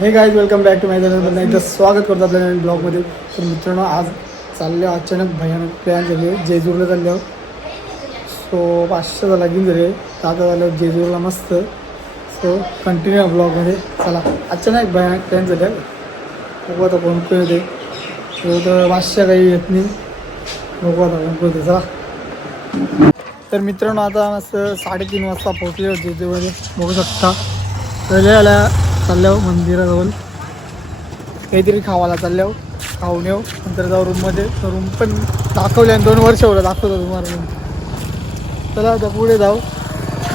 हे guys welcome back to my channel. एकदा स्वागत करतो आपल्या नवीन ब्लॉगमध्ये. तर मित्रांनो आज चालले अचानक भयानक प्लॅन झाले जेजूरला चालल्यावर. सो 500 झाला घेऊन झाले आता झालं जेजूरला मस्त. सो कंटिन्यू ब्लॉगमध्ये चला. अचानक भयानक प्लॅन झाले बघू आता कोण कोण येते. सो तर 500 काही येत नाही बघू आता कोण कोण येते चला. तर मित्रांनो आता मस्त 3:30 वाजता पोहोचले होते जेजूरमध्ये बघू शकता. पहिले आल्या चालल्यावर मंदिराजवळ काहीतरी खावायला चालल्यावर खाऊन येऊ नंतर जाऊ रूममध्ये. तर रूम पण दाखवले आणि 2 वर्ष एवढं दाखवतो तुम्हाला रूम. चला आता पुढे जाऊ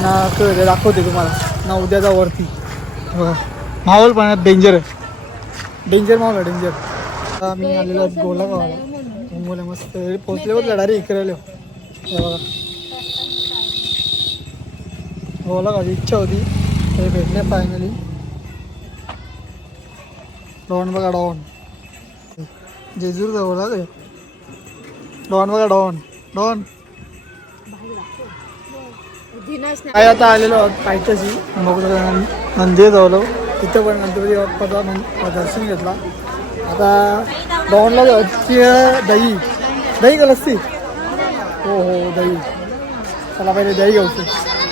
ना कळते दाखवते तुम्हाला ना उद्या जाऊ वरती. बघा माहोल पण डेंजर आहे डेंजर माहोल आहे डेंजर. आता मी आलेलो गोला गावाला मुलं मस्त पोचले होत लढारी इकडे आलो. बघा गोला गावाची इच्छा होती ते भेटले फायनली. डॉन बघा डॉन जेजूर जवळ आहे. डॉन बघा डॉन डॉन काय आता आलेलो आहोत पायथ्याशी मग नंदी जवळ तिथं पण गणपती बाप्पाचा दर्शन घेतला. आता डॉनला जायची दही दही का लस्सी. हो हो दही. चला पहिले दही घ्यायची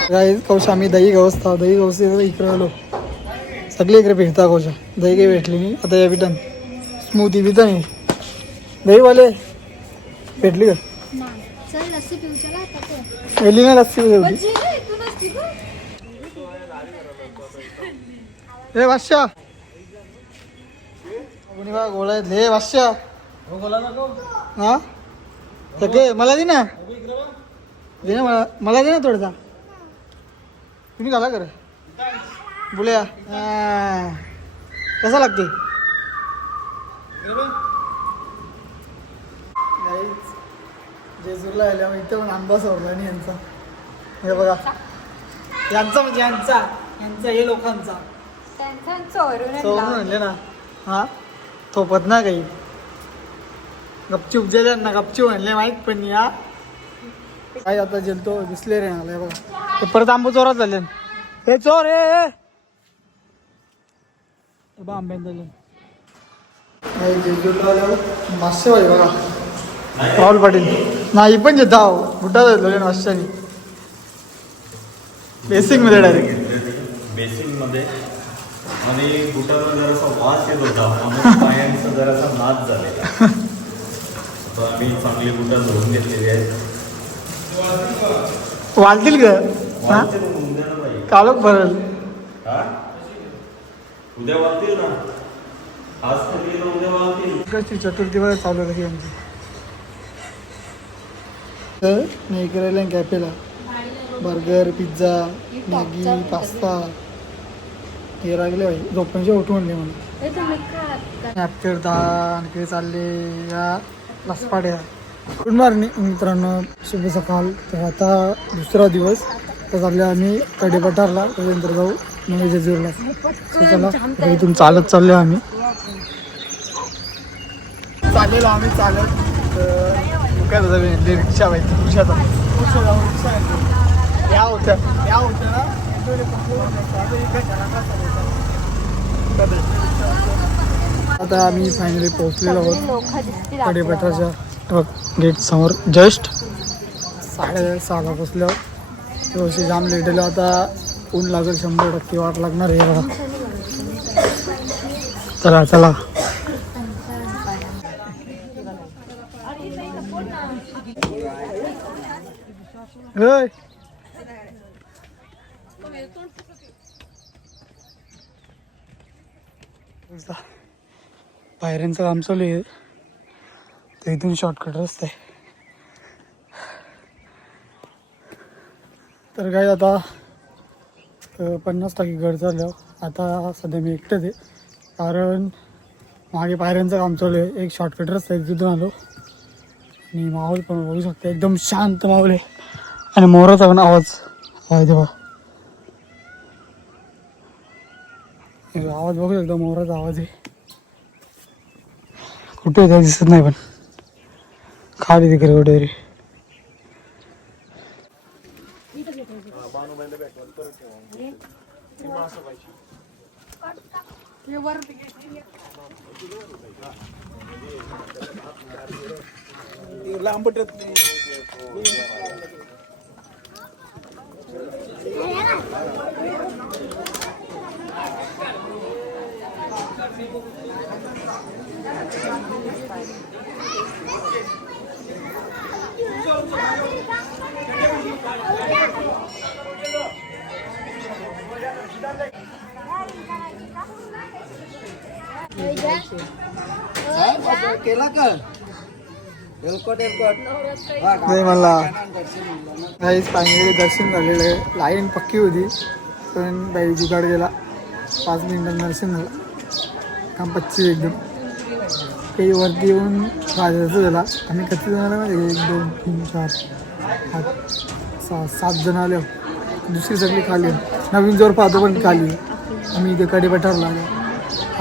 काय कौशा आम्ही दही गवसता दही गवसे इकडे आलो सगळे इकडे भेटता कौशा. दही काही भेटली नाही आता या बिटन स्मूथी बिटन आहे दहीवाले भेटली का भेटली ना लस्सी होती. हे बादशा कोणी बा गोळा आहेत हे बादशा हा सगळे मला दे ना दे ना मला दे ना थोडासा. तुम्ही घाला कर बोलूया कसा लागते. जेजूरला आल्या इथं पण आंबा सोडला नाही यांचा. हे बघा यांचा म्हणजे यांचा हे लोकांचा चोरून आणले ना. हा थोपत ना काही गपचूप गेले ना गपचूप आणले माहीत पण या काय आता जेलतो दिसले रे आलाय बघा. ते परत आंबा चोरात झाले हे चोर हे आंब्यात झाले. जेजूरला आल्यावर मासे पाहिजे बघा राहुल पाटील नाही पण जाव बुड्डा झालो नाश्त्याने बेसिक मध्ये डायरेक्ट बेसिक मध्ये आणि बुटाचा जरासा वास येत होता पायांचा जरासा नाच झालेला. आम्ही चांगली बुटा धुवून घेतलेली आहेत. वालतील का कालोख भरल उद्या वालतील ना आज तर उद्या वालतील. चतुर्थीवर चालू होती आमची तर नाही करायला कॅफेला बर्गर पिझ्झा मॅगी पास्ता हे लागले भाई झोपांचे उठून आणले मला ॲप्टर आणखी चालले या लसपाड्या. गुड मॉर्निंग मित्रांनो शुभ सकाळ. तर आता दुसरा दिवस तर चालले आम्ही कडेपठारला त्याच्यानंतर जाऊ मग जेजूरला. चला इथून चालत चाललो आम्ही चालेल आम्ही चालत काय होतं रिक्षा माहिती रिक्षाचा या होत्या ना आता आम्ही फायनली पोहोचलेलो आहोत कडेपठारच्या गेट समोर. जस्ट 6:30 पोचल्यावर थोडीशी जाम लेट आलं. आता ऊन लागेल 100% वाट लागणार आहे बघा. चला चला पायऱ्यांचं काम चालू आहे तर इथून शॉर्टकट रस्ता आहे. तर काय आता 50% घर चालल्यावर आता सध्या मी एकटंच आहे कारण मागे पायऱ्यांचं काम चालू आहे. एक शॉर्टकट रस्ता आहे तिथून आलो आणि माहोल पण बघू शकते एकदम शांत माहोल आहे आणि मोराचा पण आवाज तेव्हा आवाज बघू शकता मोराचा आवाज आहे. कुठे त्या दिसत नाही पण खाली तिकडे कुठे लांबटत केला का नाही मला काहीच फायनली दर्शन झालेलं आहे. लाईन पक्की होती पण बाई जुगाड गेला. 5 मिनिटात दर्शन झालं. काम पच्ची एकदम काही वरती येऊन राजाचं झाला. आम्ही किती जण आले माहिती 1 2 3 4 5 6 7 जण आले. दुसरी सगळी खाली नवीन जोर पाहतो पण खाली. आम्ही इथे कडे पठारला आलो.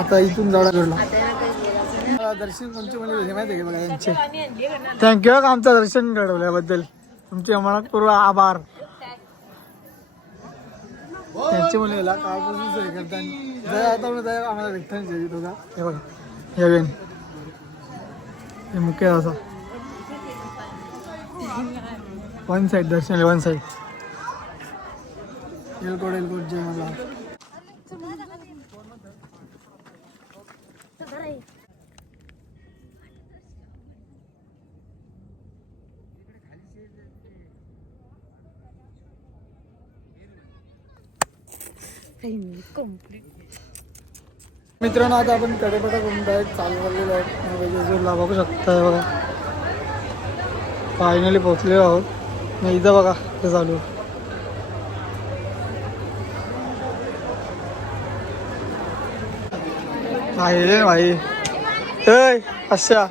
आता इथून जाडा घडला. दर्शन कोणते म्हणजे माहिती आहे का बघा यांचे. थँक्यू आमचं दर्शन घडवल्याबद्दल तुमचे मनपूर्वक आभार. त्यांचे मुलीला कालपासून सोय करतात. जर आता आम्हाला भेटताना जेवी का हे बघा यावेन हे मुख्य असा 1 साईड दर्शन 1 साईड एलकोट जे मला मित्रांनो आता आपण कडेपटा करून डायरेक्ट चालू झालेलो आहे. बघू शकता बघा फायनली पोहोचलेलो आहोत. मी इथं बघा ते चालू भाई भाई अच्छा